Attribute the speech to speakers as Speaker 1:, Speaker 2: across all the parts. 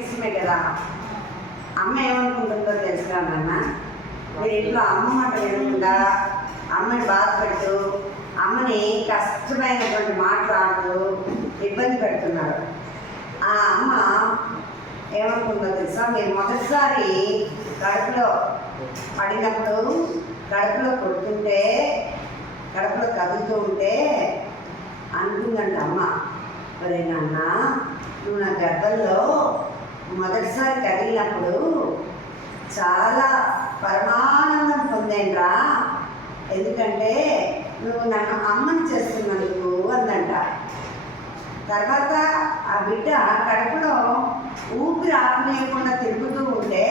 Speaker 1: ఇష్టమే కదా. అమ్మ ఏమనుకుంటుందో తెలుసుకోండి నాన్న? మీరు ఇంట్లో అమ్మ మాట వినకుండా అమ్మని బాధపడుతూ అమ్మని కష్టమైనటువంటి మాట్లాడుతూ ఇబ్బంది పెడుతున్నారు. ఆ అమ్మ ఏమనుకుందో తెలుసా? మీరు మొదటిసారి కడుపులో పడినప్పుడు కడుపులో కొడుతుంటే కడుపులో కదులుతూ ఉంటే అనుకుందంట అమ్మ. ఒరే నాన్న నువ్వు నా గర్భంలో మొదటిసారి కదిలినప్పుడు చాలా పరమానందం పొందేంట్రా? ఎందుకంటే నువ్వు నన్ను అమ్మని చేస్తున్నందుకు అందంట. తర్వాత ఆ బిడ్డ కడుపులో ఊపిరి ఆపలేయకుండా తిరుగుతూ ఉంటే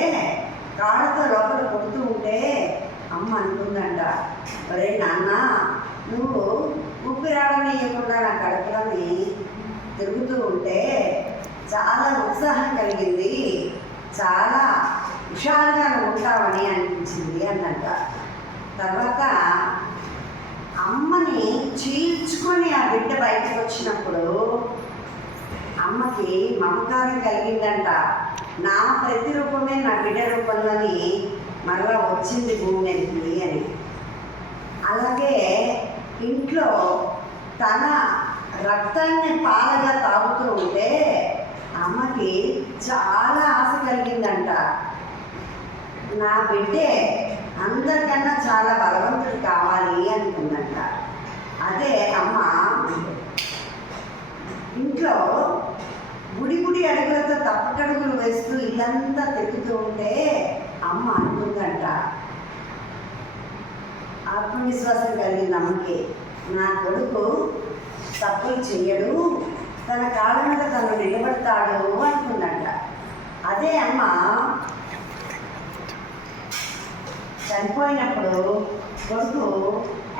Speaker 1: కాళ్ళతో లోపల కొడుతూ ఉంటే అమ్మ అనుకుందంట ఒరే నాన్న నువ్వు ఊపిరి ఆడనీయకుండా నా కడుపులోని తిరుగుతూ ఉంటే చాలా ఉత్సాహం కలిగింది. చాలా హుషారుగా ఉంటామని అనిపించింది అన్నట్ట. తర్వాత అమ్మని చీల్చుకొని ఆ బిడ్డ బయటకు వచ్చినప్పుడు అమ్మకి మమకారం కలిగిందంట. నా ప్రతి రూపమే నా బిడ్డ రూపంలోని మరలా వచ్చింది భూమి అని. అలాగే ఇంట్లో తన రక్తాన్ని పాలగా తాగుతూ ఉంటే అమ్మకి చాలా ఆశ కలిగిందంట. నా బిడ్డే అందరికన్నా చాలా బలవంతుడు కావాలి అనుకుందంట. అదే అమ్మ ఇంట్లో గుడి గుడి అడుగులతో తప్పటడుగులు వేస్తూ ఇల్లంతా తిరుగుతూ ఉంటే అమ్మ అనుకుందంట. ఆత్మవిశ్వాసం కలిగింది అమ్మకి. నా కొడుకు తప్పులు చెయ్యడు. తన కాళ్ళ మీద తను నిలబడతాడు అనుకుందంట అదే అమ్మ చనిపోయినప్పుడు కొడుకు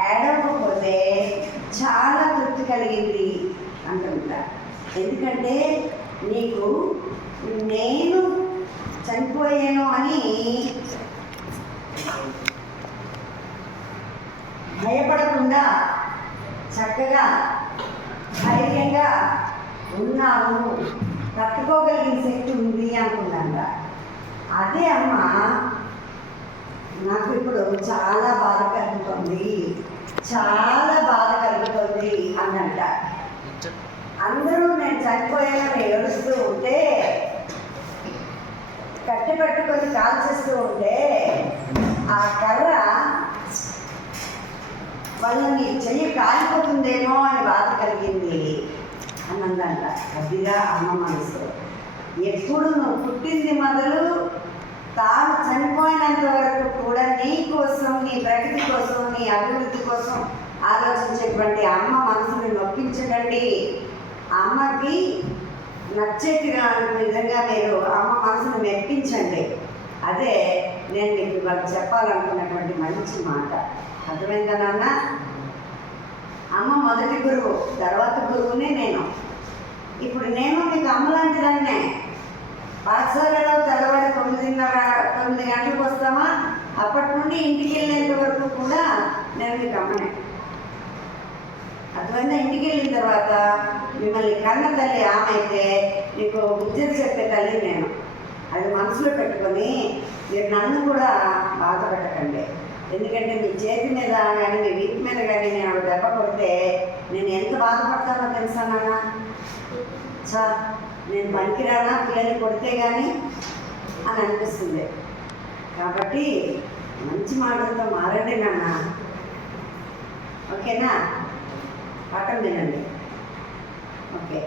Speaker 1: ఏడవకపోతే చాలా తృప్తి కలిగింది అంటుంటా. ఎందుకంటే నీకు నేను చనిపోయాను అని భయపడకుండా చక్కగా ధైర్యంగా ఉన్నావు. తట్టుకోగలిగిన శక్తి ఉంది అనుకున్నాను అదే అమ్మ నాకు ఇప్పుడు చాలా బాధ కలుగుతుంది. చాలా బాధ కలుగుతుంది అన్నంట. అందరూ నేను చనిపోయానని ఏడుస్తూ ఉంటే కట్టె పెట్టుకొని కాల్చేస్తూ ఉంటే ఆ కర్ర వాళ్ళని చెయ్యి కాలిపోతుందేమో అని బాధ కలిగింది. అన్నదంట అదిగా అమ్మ మనసు ఎప్పుడు నువ్వు పుట్టింది మొదలు తాను చనిపోయినంత వరకు కూడా నీ కోసం నీ ప్రగతి కోసం నీ అభివృద్ధి కోసం ఆలోచించేటువంటి అమ్మ మనసుని నొప్పించకండి. అమ్మకి నచ్చేటి విధంగా మీరు అమ్మ మనసును మెప్పించండి. అదే నేను మీకు ఇవాళ చెప్పాలనుకున్నటువంటి మంచి మాట. అర్థమైందా నాన్న? అమ్మ మొదటి గురువు తర్వాత గురువునే నేను. ఇప్పుడు నేను మీకు అమ్మ లాంటిదాన్నే పాఠశాలలో తెల్లవారి తొమ్మిదిన్నర తొమ్మిది గంటలకు వస్తామా? అప్పటి నుండి ఇంటికి వెళ్ళేంత వరకు కూడా నేను మీకు అమ్మనే. అటువంటి ఇంటికి వెళ్ళిన తర్వాత మిమ్మల్ని కన్న తల్లి ఆమె అయితే మీకు బుద్ధి చెప్పే తల్లి నేను. అది మనసులో పెట్టుకొని మీరు నన్ను కూడా బాగా ఎందుకంటే మీ చేతి మీద కానీ మీ వీపు మీద కానీ నేను ఆవిడ దెబ్బ కొడితే నేను ఎంత బాధపడతానో తెలుసా నాన్న? సార్ నేను పనికిరానా? పిల్లల్ని కొడితే కానీ అని అనిపిస్తుంది. కాబట్టి మంచి మాటలతో మారండి నాన్న. ఓకేనా? పాఠం వినండి. ఓకే.